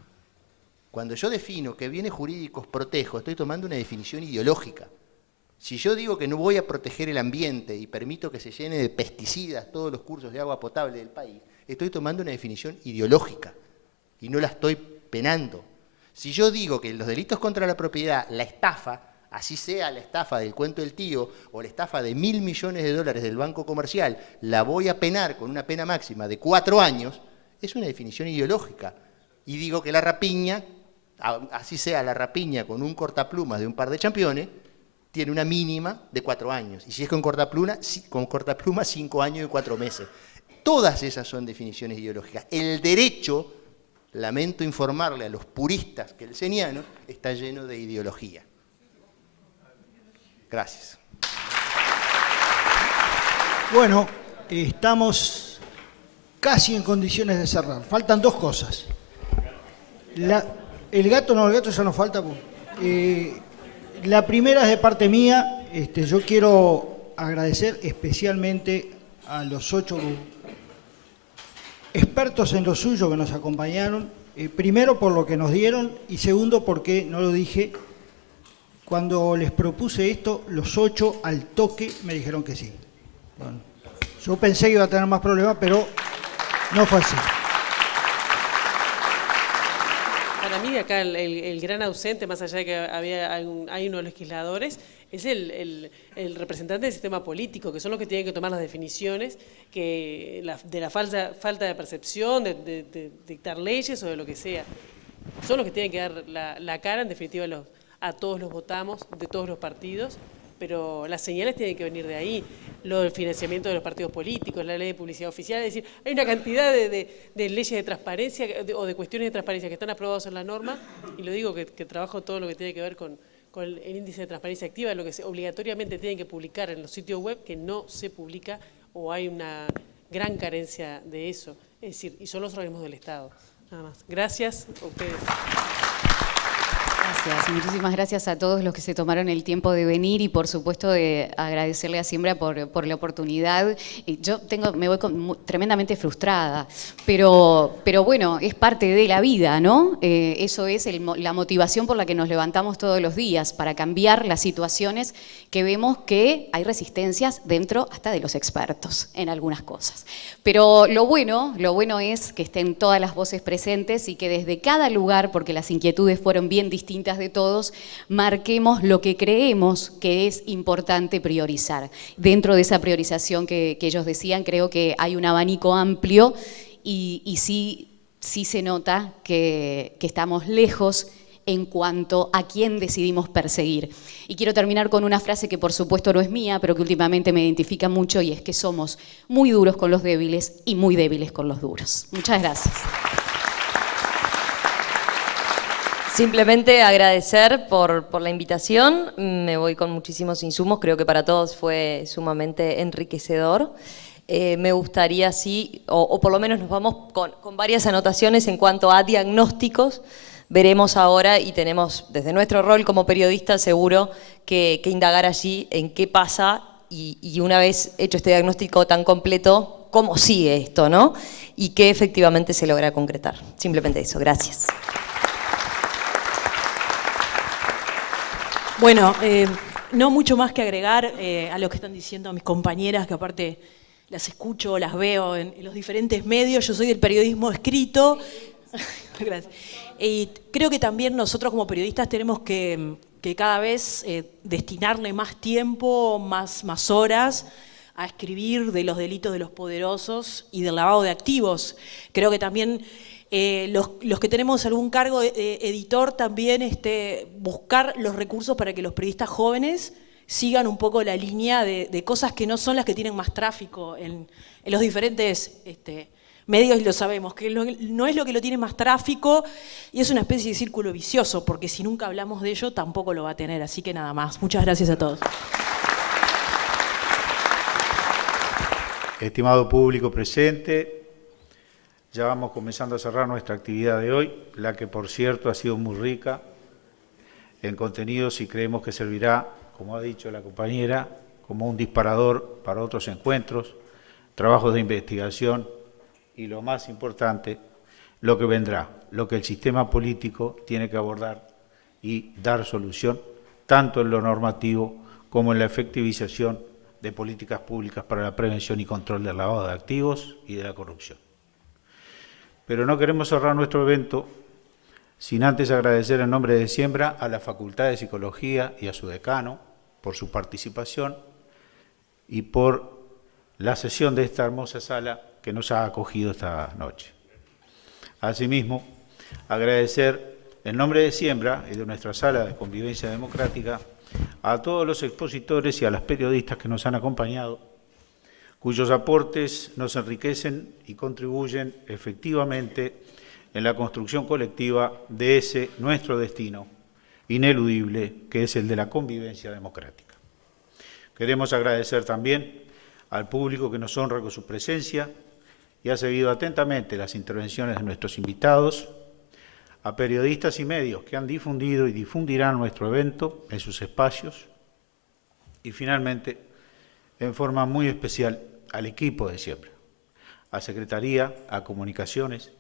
Cuando yo defino que bienes jurídicos protejo, estoy tomando una definición ideológica. Si yo digo que no voy a proteger el ambiente y permito que se llene de pesticidas todos los cursos de agua potable del país, estoy tomando una definición ideológica y no la estoy penando. Si yo digo que los delitos contra la propiedad, la estafa, así sea la estafa del cuento del tío o la estafa de $1.000 millones del Banco Comercial, la voy a penar con una pena máxima de 4 años, es una definición ideológica. Y digo que la rapiña, así sea la rapiña con un cortaplumas de un par de championes, tiene una mínima de 4 años. Y si es con cortaplumas, 5 años y 4 meses. Todas esas son definiciones ideológicas. El derecho, lamento informarle a los puristas kelsenianos, está lleno de ideología. Gracias. Bueno, estamos casi en condiciones de cerrar. Faltan 2 cosas. El gato ya nos falta. La primera es de parte mía. Yo quiero agradecer especialmente a los 8 expertos en lo suyo que nos acompañaron. Primero por lo que nos dieron y segundo porque, no lo dije, cuando les propuse esto, los 8 al toque me dijeron que sí. Bueno, yo pensé que iba a tener más problemas, pero no fue así. Para mí acá el gran ausente, más allá de que hay uno de los legisladores, es el representante del sistema político, que son los que tienen que tomar las definiciones de la falta de percepción, de dictar leyes o de lo que sea. Son los que tienen que dar la cara, en definitiva a todos los votamos, de todos los partidos, pero las señales tienen que venir de ahí. El financiamiento de los partidos políticos, la ley de publicidad oficial, es decir, hay una cantidad de leyes de transparencia o de cuestiones de transparencia que están aprobadas en la norma, y lo digo que trabajo todo lo que tiene que ver con el índice de transparencia activa, lo que obligatoriamente tienen que publicar en los sitios web, que no se publica o hay una gran carencia de eso, es decir, y son los organismos del Estado. Nada más. Gracias a ustedes. Gracias, muchísimas gracias a todos los que se tomaron el tiempo de venir y por supuesto de agradecerle a Siembra por la oportunidad. Yo me voy tremendamente frustrada, pero bueno, es parte de la vida, ¿no? Eso es la motivación por la que nos levantamos todos los días, para cambiar las situaciones que vemos que hay resistencias dentro hasta de los expertos en algunas cosas. Pero lo bueno es que estén todas las voces presentes y que desde cada lugar, porque las inquietudes fueron bien distintas de todos, marquemos lo que creemos que es importante priorizar. Dentro de esa priorización que ellos decían, creo que hay un abanico amplio y sí se nota que estamos lejos en cuanto a quién decidimos perseguir. Y quiero terminar con una frase que por supuesto no es mía, pero que últimamente me identifica mucho, y es que somos muy duros con los débiles y muy débiles con los duros. Muchas gracias. Simplemente agradecer por la invitación. Me voy con muchísimos insumos. Creo que para todos fue sumamente enriquecedor. Me gustaría, sí, o por lo menos nos vamos con varias anotaciones en cuanto a diagnósticos. Veremos ahora, y tenemos desde nuestro rol como periodistas seguro que indagar allí en qué pasa y una vez hecho este diagnóstico tan completo, cómo sigue esto, ¿no? Y qué efectivamente se logra concretar. Simplemente eso. Gracias. Bueno, no mucho más que agregar a lo que están diciendo mis compañeras, que aparte las escucho, las veo en los diferentes medios. Yo soy del periodismo escrito. Gracias. Y creo que también nosotros como periodistas tenemos que cada vez destinarle más tiempo, más horas a escribir de los delitos de los poderosos y del lavado de activos. Creo que también los que tenemos algún cargo de editor también buscar los recursos para que los periodistas jóvenes sigan un poco la línea de cosas que no son las que tienen más tráfico en los diferentes medios, y lo sabemos, que no es lo que lo tiene más tráfico, y es una especie de círculo vicioso, porque si nunca hablamos de ello tampoco lo va a tener. Así que nada más. Muchas gracias a todos. Estimado público presente, ya vamos comenzando a cerrar nuestra actividad de hoy, la que por cierto ha sido muy rica en contenidos y creemos que servirá, como ha dicho la compañera, como un disparador para otros encuentros, trabajos de investigación y, lo más importante, lo que vendrá, lo que el sistema político tiene que abordar y dar solución, tanto en lo normativo como en la efectivización de políticas públicas para la prevención y control del lavado de activos y de la corrupción. Pero no queremos cerrar nuestro evento sin antes agradecer en nombre de Siembra a la Facultad de Psicología y a su decano por su participación y por la sesión de esta hermosa sala que nos ha acogido esta noche. Asimismo, agradecer en nombre de Siembra y de nuestra sala de convivencia democrática a todos los expositores y a las periodistas que nos han acompañado, cuyos aportes nos enriquecen y contribuyen efectivamente en la construcción colectiva de ese nuestro destino ineludible, que es el de la convivencia democrática. Queremos agradecer también al público que nos honra con su presencia y ha seguido atentamente las intervenciones de nuestros invitados, a periodistas y medios que han difundido y difundirán nuestro evento en sus espacios, y finalmente, en forma muy especial, al equipo de Siembra, a Secretaría, a Comunicaciones,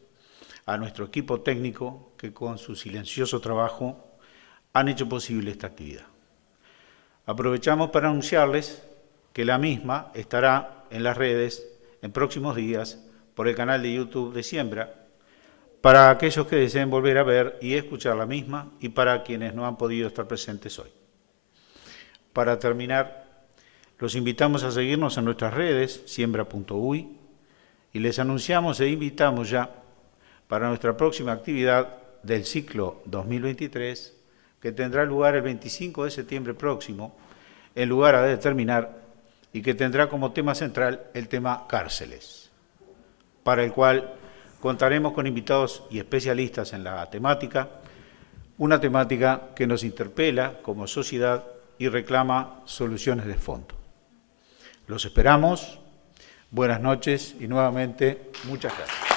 a nuestro equipo técnico que con su silencioso trabajo han hecho posible esta actividad. Aprovechamos para anunciarles que la misma estará en las redes en próximos días por el canal de YouTube de Siembra, para aquellos que deseen volver a ver y escuchar la misma y para quienes no han podido estar presentes hoy. Para terminar, los invitamos a seguirnos en nuestras redes, siembra.uy, y les anunciamos e invitamos ya para nuestra próxima actividad del ciclo 2023, que tendrá lugar el 25 de septiembre próximo, en lugar a determinar, y que tendrá como tema central el tema cárceles, para el cual contaremos con invitados y especialistas en la temática, una temática que nos interpela como sociedad y reclama soluciones de fondo. Los esperamos, buenas noches y nuevamente muchas gracias.